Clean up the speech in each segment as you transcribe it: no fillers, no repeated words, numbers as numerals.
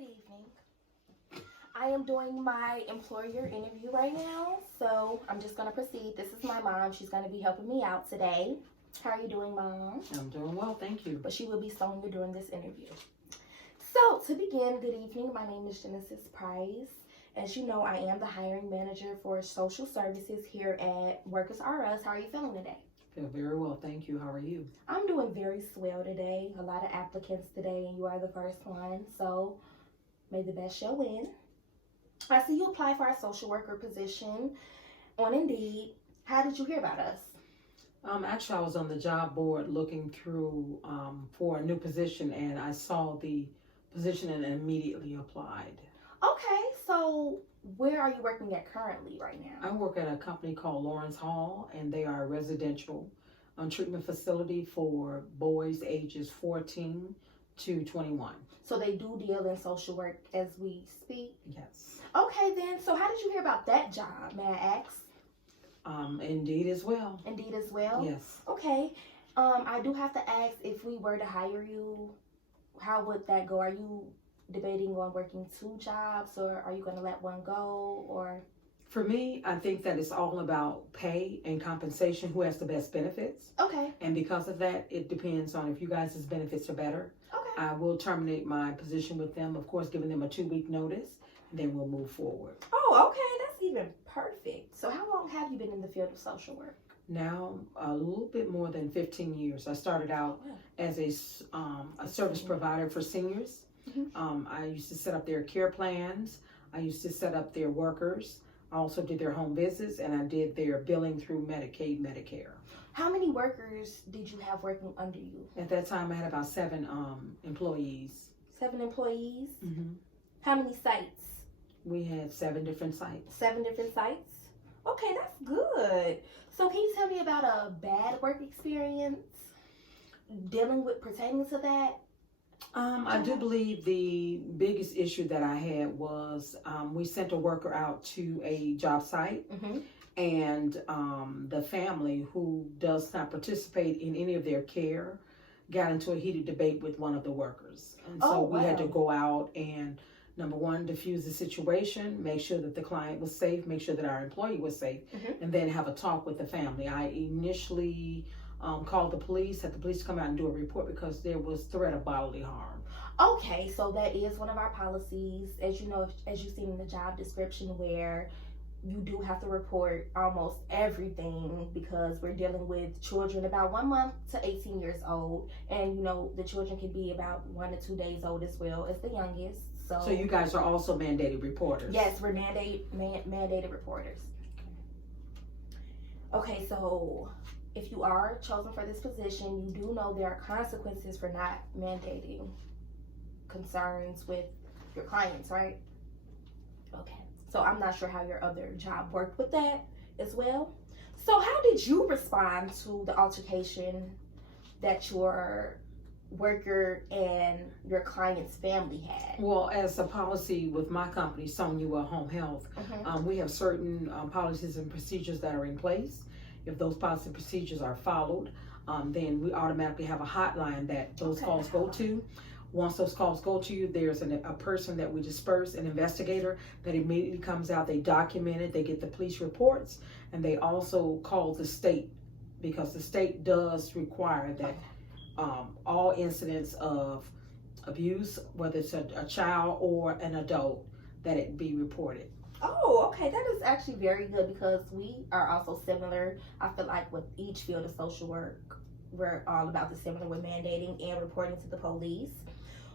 Good evening. I am doing my employer interview right now, so I'm just going to proceed. This is my mom. She's going to be helping me out today. How are you doing, Mom? I'm doing well, thank you. But she will be Sonia during this interview. So, to begin, good evening. My name is Genesis Price. As you know, I am the hiring manager for social services here at Workers R Us. How are you feeling today? Feel very well, thank you. How are you? I'm doing very swell today. A lot of applicants today, and you are the first one. So, may the best show win. I see you apply for our social worker position on Indeed. How did you hear about us? Actually, I was on the job board looking through for a new position, and I saw the position and immediately applied. Okay, so where are you working at currently right now? I work at a company called Lawrence Hall, and they are a residential treatment facility for boys ages 14 to 21. So they do deal in social work as we speak? Yes. Okay then, so how did you hear about that job, may I ask? Indeed as well. Indeed as well? Yes. Okay. I do have to ask, if we were to hire you, how would that go? Are you debating on working two jobs, or are you going to let one go, or? For me, I think that it's all about pay and compensation, who has the best benefits. Okay. And because of that, it depends on if you guys' benefits are better. Okay. I will terminate my position with them, of course, giving them a 2-week notice, and then we'll move forward. Oh, okay. That's even perfect. So how long have you been in the field of social work? Now, a little bit more than 15 years. I started out as a service provider for seniors. Mm-hmm. I used to set up their care plans. I used to set up their workers. I also did their home visits, and I did their billing through Medicaid, Medicare. How many workers did you have working under you? At that time, I had about 7 employees. 7 employees? Mm-hmm. How many sites? We had 7 different sites. 7 different sites? Okay, that's good. So can you tell me about a bad work experience dealing with pertaining to that? I do believe the biggest issue that I had was we sent a worker out to a job site, Mm-hmm. and the family, who does not participate in any of their care, got into a heated debate with one of the workers. And so we had to go out and, number one, diffuse the situation, make sure that the client was safe, make sure that our employee was safe, Mm-hmm. and then have a talk with the family. I initially called the police, had the police come out and do a report because there was threat of bodily harm. Okay, so that is one of our policies, as you know, as you've seen in the job description, where you do have to report almost everything because we're dealing with children about 1 month to 18 years old, and you know the children can be about 1 to 2 days old as well as the youngest. So you guys are also mandated reporters? Yes, we're mandated reporters. Okay, so if you are chosen for this position, you do know there are consequences for not mandating concerns with your clients, right? Okay, so I'm not sure how your other job worked with that as well. So how did you respond to the altercation that your worker and your client's family had? Well, as a policy with my company, Sonia Home Health, Mm-hmm. we have certain policies and procedures that are in place. If those policies and procedures are followed, then we automatically have a hotline that those calls go to. Once those calls go to you, there's a person that we disperse, an investigator that immediately comes out. They document it, they get the police reports, and they also call the state, because the state does require that all incidents of abuse, whether it's a child or an adult, that it be reported. Oh, okay. That is actually very good because we are also similar. I feel like with each field of social work, we're all about the similar with mandating and reporting to the police.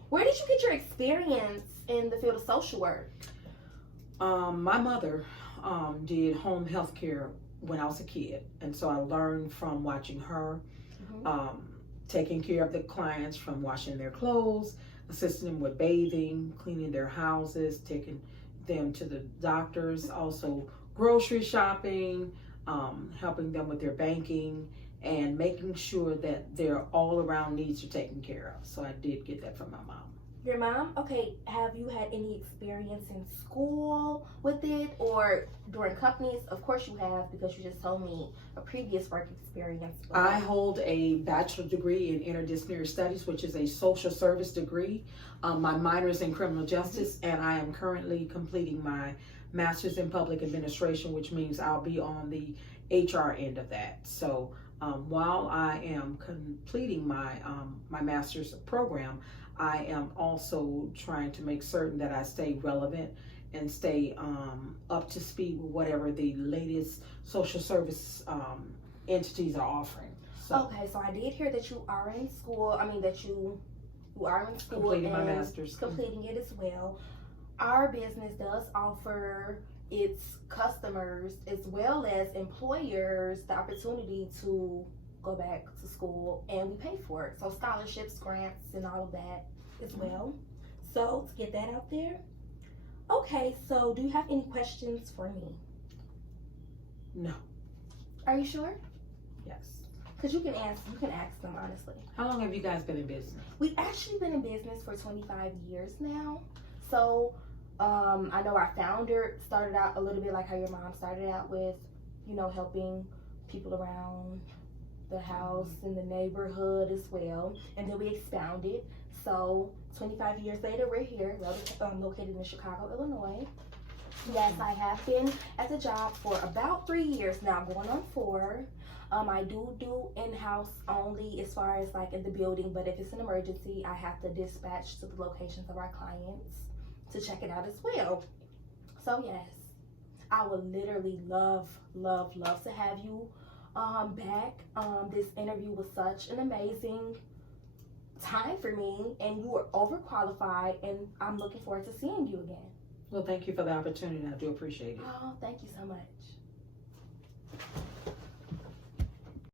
Where did you get your experience in the field of social work? My mother did home health care when I was a kid, and so I learned from watching her, Mm-hmm. taking care of the clients, from washing their clothes, assisting them with bathing, cleaning their houses, taking them to the doctors, also grocery shopping, helping them with their banking, and making sure that their all around needs are taken care of. So I did get that from my mom. Your mom? Okay, have you had any experience in school with it or during companies? Of course you have because you just told me a previous work experience. I hold a bachelor's degree in interdisciplinary studies, which is a social service degree. My minor is in criminal justice, and I am currently completing my master's in public administration, which means I'll be on the HR end of that. So while I am completing my master's program, I am also trying to make certain that I stay relevant and stay up to speed with whatever the latest social service entities are offering. So Okay, so I did hear that you are in school. I mean that you are in school completing my and master's. completing it as well. Our business does offer its customers as well as employers the opportunity to go back to school, and we pay for it. So scholarships, grants, and all of that as well. So to get that out there. Okay, so do you have any questions for me? No. Are you sure? Yes. Because you can ask them honestly. How long have you guys been in business? We've actually been in business for 25 years now. So I know our founder started out a little bit like how your mom started out with, helping people around the house and the neighborhood as well. And then we expounded. So 25 years later, we're here, located in Chicago, Illinois. Yes, I have been at the job for about 3 years now, going on 4. I do in-house only as far as like in the building, but if it's an emergency, I have to dispatch to the locations of our clients to check it out as well. So yes, I would literally love to have you back. This interview was such an amazing time for me, and you were overqualified, and I'm looking forward to seeing you again. Well, thank you for the opportunity. I do appreciate it. Oh, thank you so much.